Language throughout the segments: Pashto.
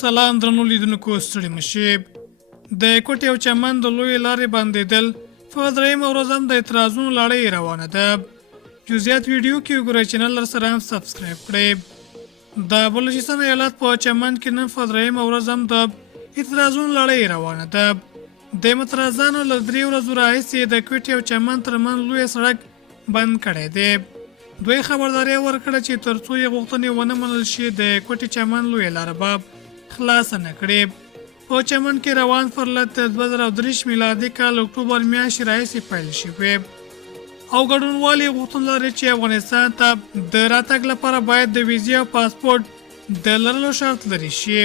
سلام درنو لیدونکو ستړي مشئ. د کوټې او چمن د لویې لارې بندېدل په درېیمه ورځ هم د اعتراضونو لړۍ روانه ده. جزئیات ویډیو کې وګورئ، چینل سره هم سبسکرایب کړئ. د بلوچستان ایالت په چمن کې نن په درېیمه ورځ هم د اعتراضونو لړۍ روانه ده. د مترازانو له 3 ورځو راهیسې د کوټې او چمن ترمنځ لوی سړک بند کړی دی. دوی خبرداری ورکړه چې تر څو یې غوښتنې ونه منل شي د کوټې چمن لویه لاره به خلاصه نه کړي. په چمن کې روان پرلت 2023 میلادي کال اکتوبر میاشتې راهیسې پیل شوی او ګډونوال یې غوښتنه لري چې افغانستان ته د راتګ لپاره باید د ویزې او پاسپورټ د لرلو شرط لري شي،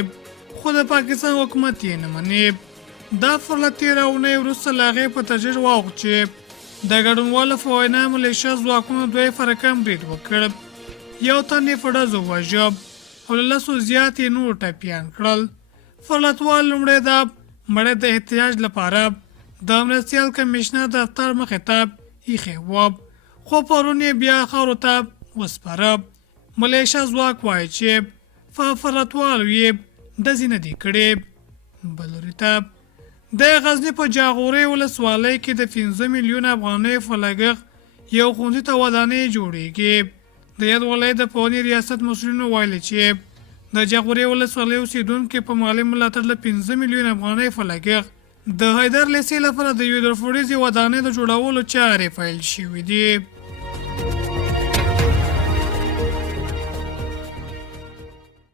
خو د پاکستان حکومت یې نه مني. دا پرلت تېره اونۍ وروسته له هغې په تجدید واوښت چې د ګډونوالو په وینا ملیشه ځواکونو دوی فرقم برید وکړ، یو تن یې په ډزو وواژه او له 10 زیات یې نور ټپیان کړل. پرلتوال لومړی دا مړی د احتجاج لپاره د مرستیال کمیشنر دفتر مخې ته ایښی و، خو پرون یې بیا خاورو ته وسپاره. ملیشه ځواک وایي چې په پرلتوالو یې ډزې نه دي کړې. بل وریته د غزني په جاغوري ولسوالۍ کې د 15 میلیون افغانیو په لګښت یو ښوونځي ته ودانۍ جوړیږي. د یاد ولایت د پوهنې ریاست مسؤلینو ویلي چې د جاغوري ولسوالۍ اوسیدونکو په مالي ملاتړ له 15 میلیون افغانیو په لګښت د حیدر لیسې لپاره د یوې درفوړیزې ودانۍ د جوړولو چارې پیل شوې دي.